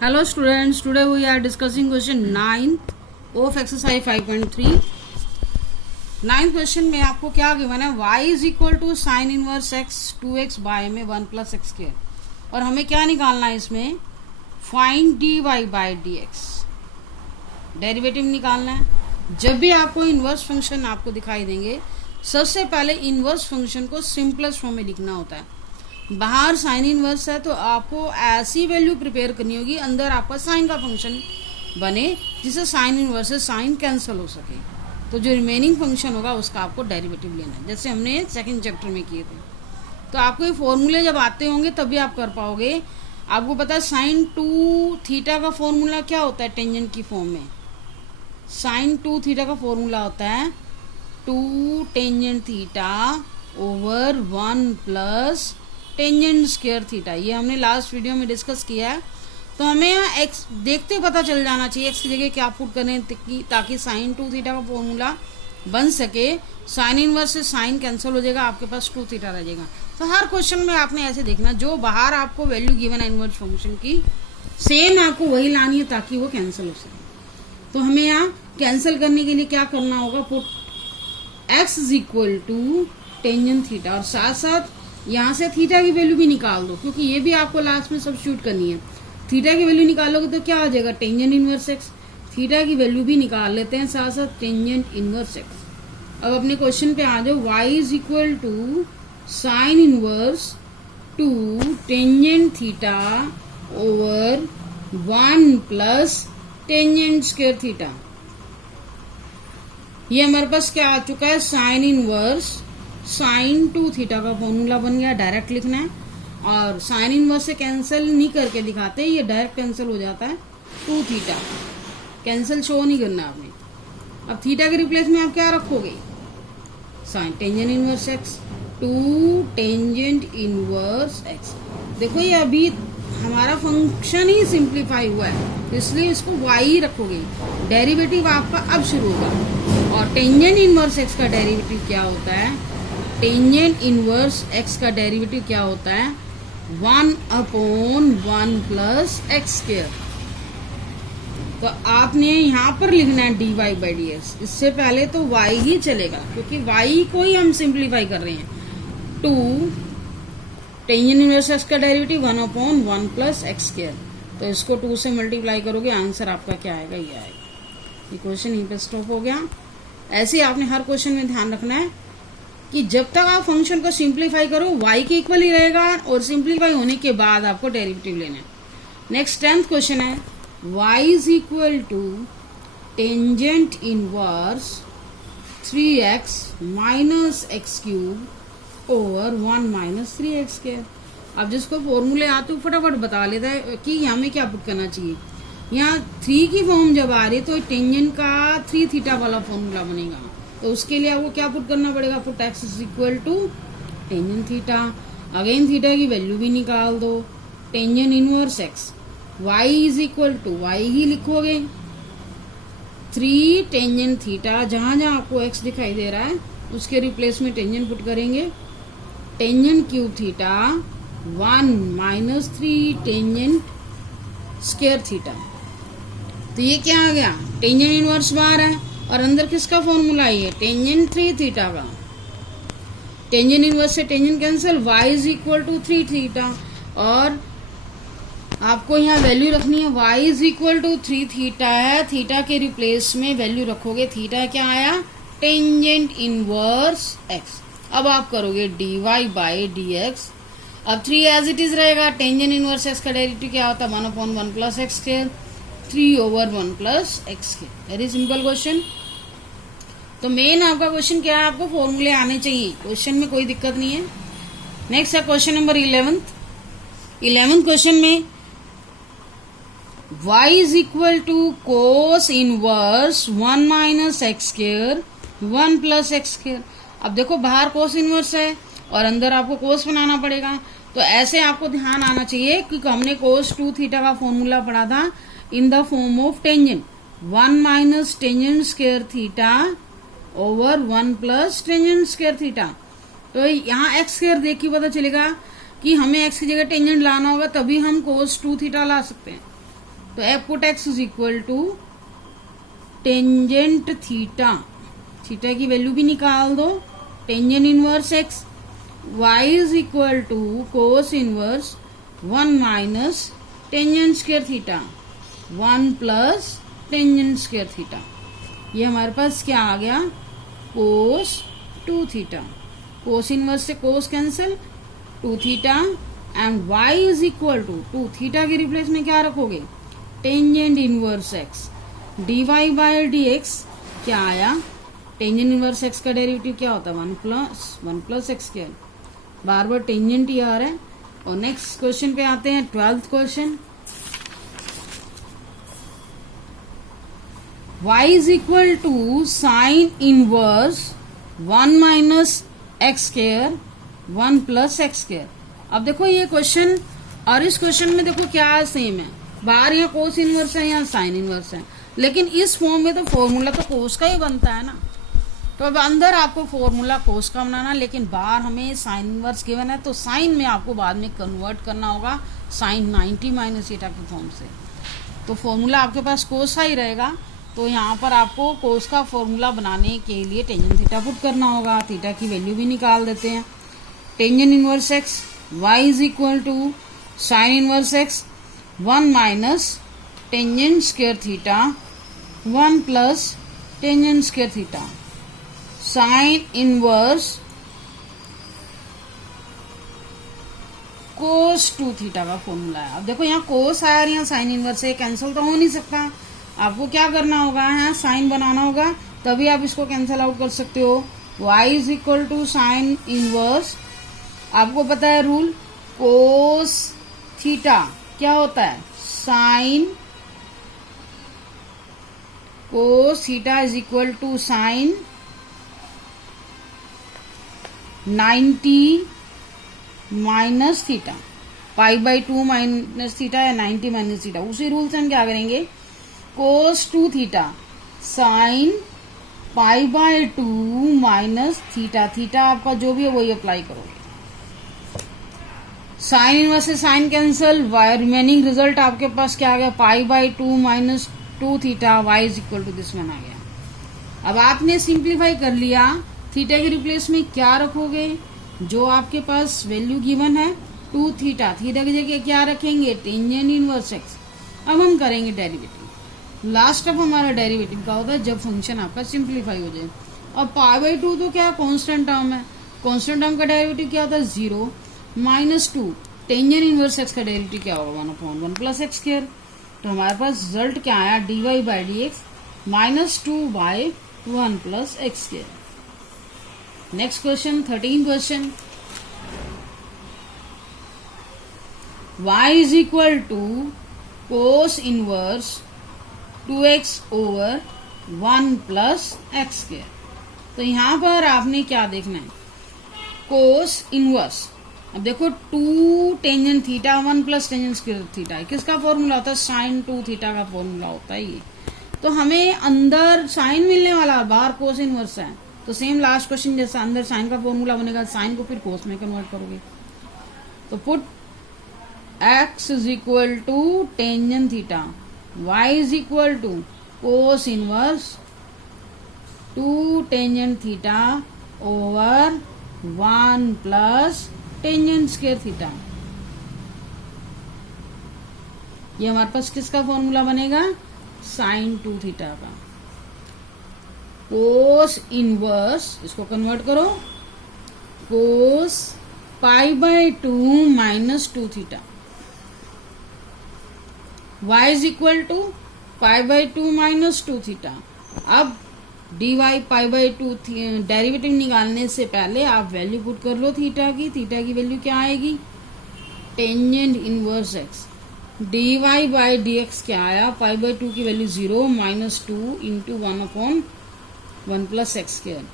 Hello students, today we are discussing question 9th of exercise 5.3. 9th question में आपको क्या given है, y is equal to sine inverse x 2x by में 1 plus x square, और हमें क्या निकालना है इसमें, find dy by dx, derivative निकालना है। जब भी आपको इनवर्स फंक्शन आपको दिखाई देंगे, सबसे पहले इनवर्स फंक्शन को सिंपलेस्ट फॉर्म में लिखना होता है। बाहर साइन इनवर्स है तो आपको ऐसी वैल्यू प्रिपेयर करनी होगी अंदर आपका साइन का फंक्शन बने जिससे साइन इनवर्स से साइन कैंसिल हो सके, तो जो रिमेनिंग फंक्शन होगा उसका आपको डेरिवेटिव लेना है, जैसे हमने सेकंड चैप्टर में किए थे। तो आपको ये फॉर्मूले जब आते होंगे तभी आप कर पाओगे। आपको पता है साइन 2 थीटा का फॉर्मूला क्या होता है, टेंजेंट की फॉर्म में साइन 2 थीटा का फॉर्मूला होता है 2 tangent theta over 1 plus tangent square theta. ये हमने लास्ट वीडियो में डिस्कस किया है। तो हमें यहाँ एक्स देखते पता चल जाना चाहिए एक्स की जगह क्या पुट करें ताकि साइन 2 थीटा का फॉर्मूला बन सके। साइन इनवर्स से साइन कैंसिल हो जाएगा, आपके पास 2 थीटा रह जाएगा। तो हर क्वेश्चन में आपने ऐसे देखना, जो बाहर आपको वैल्यू गिवन है इनवर्स फंक्शन की, सेम आपको वही लानी है ताकि वो कैंसिल हो सके। तो हमें यहाँ कैंसिल करने के लिए क्या करना होगा, put x is equal to tangent theta, और साथ साथ यहाँ से थीटा की वैल्यू भी निकाल दो, क्योंकि ये भी आपको लास्ट में सब्स्टिट्यूट करनी है। थीटा की वैल्यू निकालोगे तो क्या आ जाएगा, टेंजेंट इनवर्स एक्स। थीटा की वैल्यू भी निकाल लेते हैं, साथ साथ टेंजेंट इनवर्स एक्स। अब अपने क्वेश्चन पे आ जाओ, y is equal to sine inverse 2 tangent theta over 1 plus tangent square theta. ये हमारे पास क्या आ चुका है, साइन इनवर्स साइन 2 थीटा का फॉर्मूला बन गया, डायरेक्ट लिखना है। और साइन इनवर्स से कैंसिल नहीं करके दिखाते, ये डायरेक्ट कैंसिल हो जाता है। 2 थीटा कैंसिल शो नहीं करना आपने। अब थीटा के रिप्लेस में आप क्या रखोगे, sine tangent inverse x 2 tangent inverse x. देखो ये अभी हमारा फंक्शन ही सिंप्लीफाई हुआ है, इसलिए इसको y ही रखोगे। डेरिवेटिव आपका अब शुरू होगा। और टेंजेंट इनवर्स एक्स का डेरिवेटिव क्या होता है, टेंजेंट इनवर्स एक्स का डेरिवेटिव क्या होता है, 1/1 प्लस एक्स स्क्वायर। तो आपने यहाँ पर लिखना है dy बाई dx, इससे पहले तो y ही चलेगा क्योंकि y को ही हम सिंप्लीफाई कर रहे हैं। 2 टेंजेंट इनवर्स एक्स का डेरिवेटिव 1/1 प्लस एक्स स्क्वायर। तो इसको 2 से मल्टीप्लाई करोगे, आंसर आपका क्या आएगा, ये आएगा। ये क्वेश्चन यहीं पे स्टॉप हो गया। ऐसे ही आपने हर क्वेश्चन में ध्यान रखना है कि जब तक आप फंक्शन को सिंप्लीफाई करो y के इक्वल ही रहेगा, और सिंप्लीफाई होने के बाद आपको डेरिवेटिव लेना है। नेक्स्ट 10th क्वेश्चन है, y is equal to tangent inverse 3x minus x cube over 1 minus 3x square. अब जिसको फॉर्मूले आते हो फटाफट बता लेता है कि हमें क्या पुट करना चाहिए। यहाँ 3 की फॉर्म जब आ रही है तो टेंजेंट का 3 थीटा वाला फॉर्मूला बनेगा, तो उसके लिए आपको क्या पुट करना पड़ेगा, put x is equal to tangent theta. Again theta की वैल्यू भी निकाल दो, tangent inverse x. y is equal to y ही लिखोगे 3 टेंजेंट थीटा, जहां जहां आपको x दिखाई दे रहा है उसके रिप्लेस में टेंजेंट पुट करेंगे, tangent cube theta 1 minus 3 tangent square theta. तो ये क्या आ गया, टेंजेंट इनवर्स बाहर है और अंदर किसका फॉर्मूला है, टेंजेंट 3 थीटा का। टेंजेंट इनवर्स से tangent cancel, y is equal to 3 theta. और आपको यहाँ वैल्यू रखनी है, y is equal to 3 theta है, थीटा के रिप्लेस में वैल्यू रखोगे, थीटा क्या आया, टेंजेंट इनवर्स x। अब आप करोगे dy बाई dx। अब 3 एज इट इज रहेगा, टेंजेंट इनवर्स x का डेरिवेटिव क्या होता है, 1/1 plus x square, 3/1 plus x square. Very simple question. तो मेन आपका क्वेश्चन क्या है, आपको फॉर्मूले आने चाहिए, क्वेश्चन में कोई दिक्कत नहीं है। नेक्स्ट है क्वेश्चन नंबर 11th क्वेश्चन में y is equal to cos inverse 1 minus x square 1 plus x square. अब देखो बाहर कोस इनवर्स है और अंदर आपको कोस बनाना पड़ेगा, तो ऐसे आपको ध्यान आना चाहिए क्योंकि हमने कोस 2 थीटा का फॉर्मूला पढ़ा था in the form of tangent 1 minus tangent square theta over 1 plus tangent square theta. तो यहाँ एक्स स्क्वायर देख के पता चलेगा कि हमें एक्स की जगह टेंजेंट लाना होगा, तभी हम कोस 2 थीटा ला सकते हैं। तो if put x is equal to tangent theta, theta की वैल्यू भी निकाल दो, tangent inverse x, Y is equal to cos inverse 1 minus tangent square theta, 1 plus tangent square theta. ये हमारे पास क्या आ गया, कोस 2 थीटा, कोस इनवर्स से cos cancel, 2 theta, and y is equal to 2 theta के रिप्लेस में क्या रखोगे, tangent inverse x, dy by dx क्या आया, टेंजेंट इनवर्स x का डेरिवेटिव क्या होता है, 1 प्लस एक्स स्क्वायर, बार बार टेंजेंट ही आ रहा है। और नेक्स्ट क्वेश्चन पे आते हैं, 12th question, y is equal to sine inverse 1 minus x square 1 plus x square. अब देखो ये क्वेश्चन और इस क्वेश्चन में देखो क्या सेम है, बाहर यहाँ कोस इनवर्स है, यहाँ साइन इनवर्स है, लेकिन इस फॉर्म में तो फॉर्मूला तो कोस का ही बनता है ना। तो अब अंदर आपको फॉर्मूला कोस का बनाना, लेकिन बाहर हमें साइन इनवर्स गिवन है, तो साइन में आपको बाद में कन्वर्ट करना होगा साइन 90 माइनस थीटा के फॉर्म से। तो फॉर्मूला आपके पास कोस का ही रहेगा, तो यहाँ पर आपको कोस का फॉर्मूला बनाने के लिए टेंजेंट थीटा पुट करना होगा, थीटा की वैल्यू भी निकाल देते हैं, tangent inverse x y is equal to sine inverse x 1 minus tangent square theta 1 plus tangent square theta, sine inverse cos 2 theta का फॉर्मूला है। अब देखो यहाँ कोस आया और यहाँ साइन इनवर्स है, कैंसिल तो हो नहीं सकता, आपको क्या करना होगा, यहाँ साइन बनाना होगा, तभी आप इसको कैंसिल आउट कर सकते हो। y is equal to sine inverse, आपको पता है रूल, कोस थीटा क्या होता है, sine, cos theta is equal to sine 90 minus theta, π/2 minus theta या 90 माइनस थीटा। उसी रूल से हम क्या करेंगे, cos 2 theta sine π/2 minus theta, theta आपका जो भी है वही अप्लाई करोगे, साइन इनवर्स से साइन कैंसिल, रिमेनिंग रिजल्ट आपके पास क्या आ गया, π/2 minus 2 theta, y is equal to this one आ गया। अब आपने सिंप्लीफाई कर लिया, थीटा के रिप्लेस में क्या रखोगे, जो आपके पास वैल्यू गिवन है 2 थीटा, थीटा की जगह क्या रखेंगे, टेंजेंट इनवर्स एक्स। अब हम करेंगे डेरिवेटिव, लास्ट ऑफ हमारा डेरिवेटिव का होता है जब फंक्शन आपका सिंप्लीफाई हो जाए। अब π/2 तो क्या कांस्टेंट टर्म है, कांस्टेंट टर्म का डेरिवेटिव क्या होता है, 0 माइनस 2, टेंजेंट इनवर्स एक्स का डेरिवेटिव क्या होगा, 1/1 प्लस एक्स स्क्वायर। तो हमारे पास रिजल्ट क्या आया, dy by D x minus 2/1 plus x square. Next question, 13 question, y is equal to cos inverse 2x over 1 plus x square. तो यहाँ पर आपने क्या देखना है, कोस इनवर्स, अब देखो 2 tangent theta 1 plus tangent square theta, किसका फॉर्मूला होता है, साइन 2 थीटा का फॉर्मूला होता है ये। तो हमें अंदर साइन मिलने वाला, बाहर कोस इनवर्स है, तो सेम लास्ट क्वेश्चन जैसा अंदर साइन का फॉर्मूला बनेगा, साइन को फिर कोस में कन्वर्ट करोगे। तो put x is equal to tangent theta, y is equal to cos inverse 2 tangent theta over 1 plus tangent square theta. ये हमारे पास किसका फॉर्मूला बनेगा, साइन 2 थीटा का। कोस इनवर्स, इसको कन्वर्ट करो, cos π/2 minus 2 theta, y is equal to π/2 minus 2 theta. अब dy π/2 derivative निकालने से पहले आप वैल्यू पुट कर लो थीटा की, थीटा की वैल्यू क्या आएगी, tangent inverse X, dy by D X क्या आया, π/2 की value 0 minus 2 into 1/1 plus x square,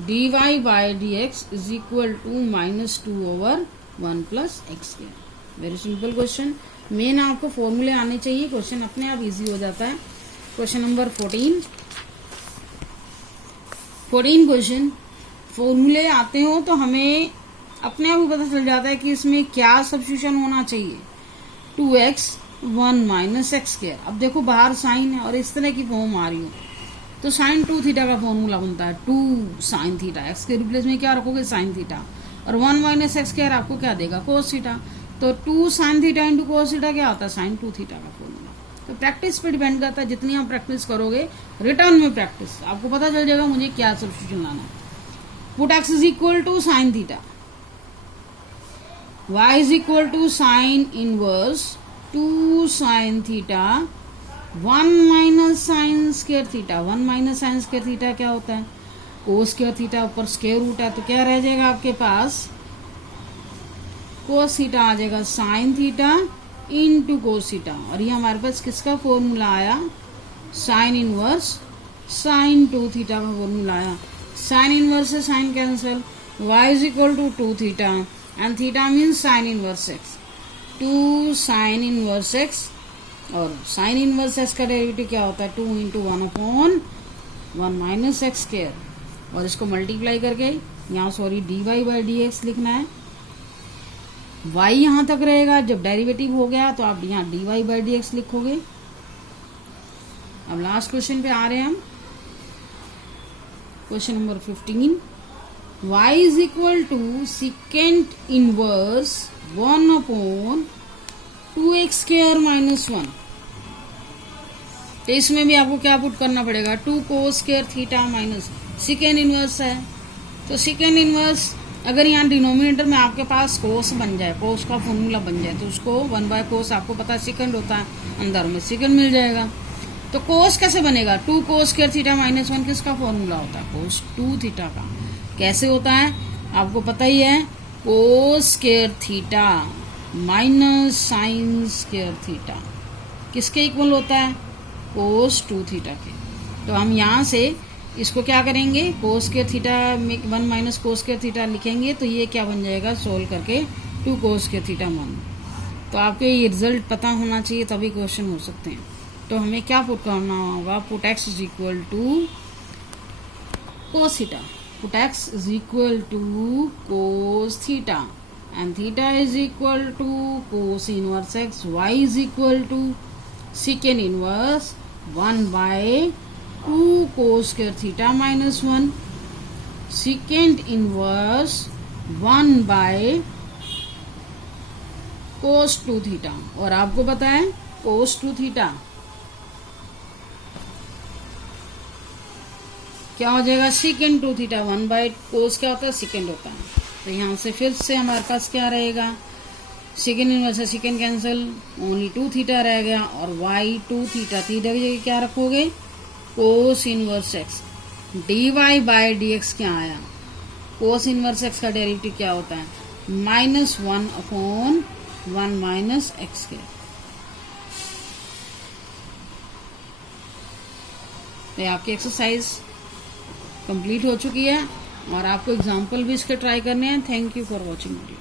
dy by D X is equal to minus 2 over 1 plus x square. Very simple question, main आपको फॉर्मूले आने चाहिए, क्वेश्चन अपने आप इजी हो जाता है। क्वेश्चन नंबर 14 क्वेश्चन, फॉर्मूले आते हो तो हमें अपने आप ही पता चल जाता है कि इसमें क्या सब्स्टिट्यूशन होना चाहिए। 2x 1 minus x square. अब देखो बाहर साइन है और इस तरह की फॉर्म आ रही हो तो साइन 2 थीटा का फॉर्मूला बनता है 2 साइन थीटा। एक्स के रिप्लेस में क्या रखोगे, साइन थीटा, और 1 माइनस एक्स स्क्वायर आपको क्या देगा, कोस थीटा। तो 2 sine theta into cos theta क्या होता है, साइन 2 थीटा का फॉर्मूला। तो प्रैक्टिस पे डिपेंड करता है, जितनी आप प्रैक्टिस करोगे, रिटर्न में प्रैक्टिस, आपको पता चल जाएगा मुझे क्या सब्स्टिट्यूशन लाना है। Put x is equal to sine theta, y is equal to sine inverse 2 sine theta 1 minus sine square theta. 1 minus sine square theta क्या होता है, कोस स्क्वायर थीटा, ऊपर स्क्वायर रूट है, तो क्या रह जाएगा आपके पास, कोस थीटा आ जाएगा sine theta into cos theta. और ये हमारे पास किसका फॉर्मूला आया, साइन इनवर्स साइन 2 थीटा का फॉर्मूला आया। साइन इनवर्स से sine cancel, y is equal to 2 theta and theta means sine inverse x, 2 sine inverse x. और साइन इनवर्स एक्स का डेरिवेटिव क्या होता है, 2 इंटू 1/1 माइनस एक्स स्क्वायर। और इसको मल्टीप्लाई करके यहाँ sorry dy by D x लिखना है। y यहाँ तक रहेगा, जब डेरिवेटिव हो गया तो आप यहाँ dy बाई डी एक्स लिखोगे। अब लास्ट क्वेश्चन पे आ रहे हैं हम, question number 15। y is equal to secant inverse 1/2x square minus 1। तो इसमें भी आपको क्या पुट करना पड़ेगा, 2 cos square theta minus secant inverse है। तो सिकेंड इनवर्स अगर यहाँ डिनोमिनेटर में आपके पास कोस बन जाए, कोस का फॉर्मूला बन जाए, तो उसको 1 बाय कोस, आपको पता है सेकंड होता है, अंदर में सेकंड मिल जाएगा। तो कोस कैसे बनेगा, 2 कोस स्क्वायर थीटा माइनस 1 किसका फॉर्मूला होता है, कोस 2 थीटा का। कैसे होता है आपको पता ही है, cos square theta minus sine square theta किसके इक्वल होता है, कोस 2 थीटा के। तो हम यहाँ से इसको क्या करेंगे, कोस स्क्वायर थीटा में 1 माइनस कोस स्क्वायर थीटा लिखेंगे, तो ये क्या बन जाएगा, सोल्व करके 2 कोस स्क्वायर थीटा 1। तो आपको ये रिजल्ट पता होना चाहिए, तभी क्वेश्चन हो सकते हैं। तो हमें क्या पुट करना होगा, put x is equal to cos theta, put x is equal to cos theta and theta is equal to cos inverse x, Y is equal to second inverse 1/2 cos square theta minus 1, second inverse 1/कोस 2 theta. और आपको पता है कोस 2 theta क्या हो जाएगा, second 2 theta, 1/कोस क्या होता है, सेकेंड होता है। तो यहाँ से फिर से हमारे पास क्या रहेगा, सेकेंड इनवर्स से सेकेंड कैंसिल, ओनली 2 थीटा रह गया। और y 2 थीटा, थीटा की जगह क्या रखोगे, कोस inverse X, dy by D X क्या आया, कोस इनवर्स एक्स का डेरिवेटिव क्या होता है, -1/1 माइनस एक्स के। तो आपकी एक्सरसाइज कंप्लीट हो चुकी है और आपको एग्जाम्पल भी इसके ट्राई करने हैं। Thank you for watching video.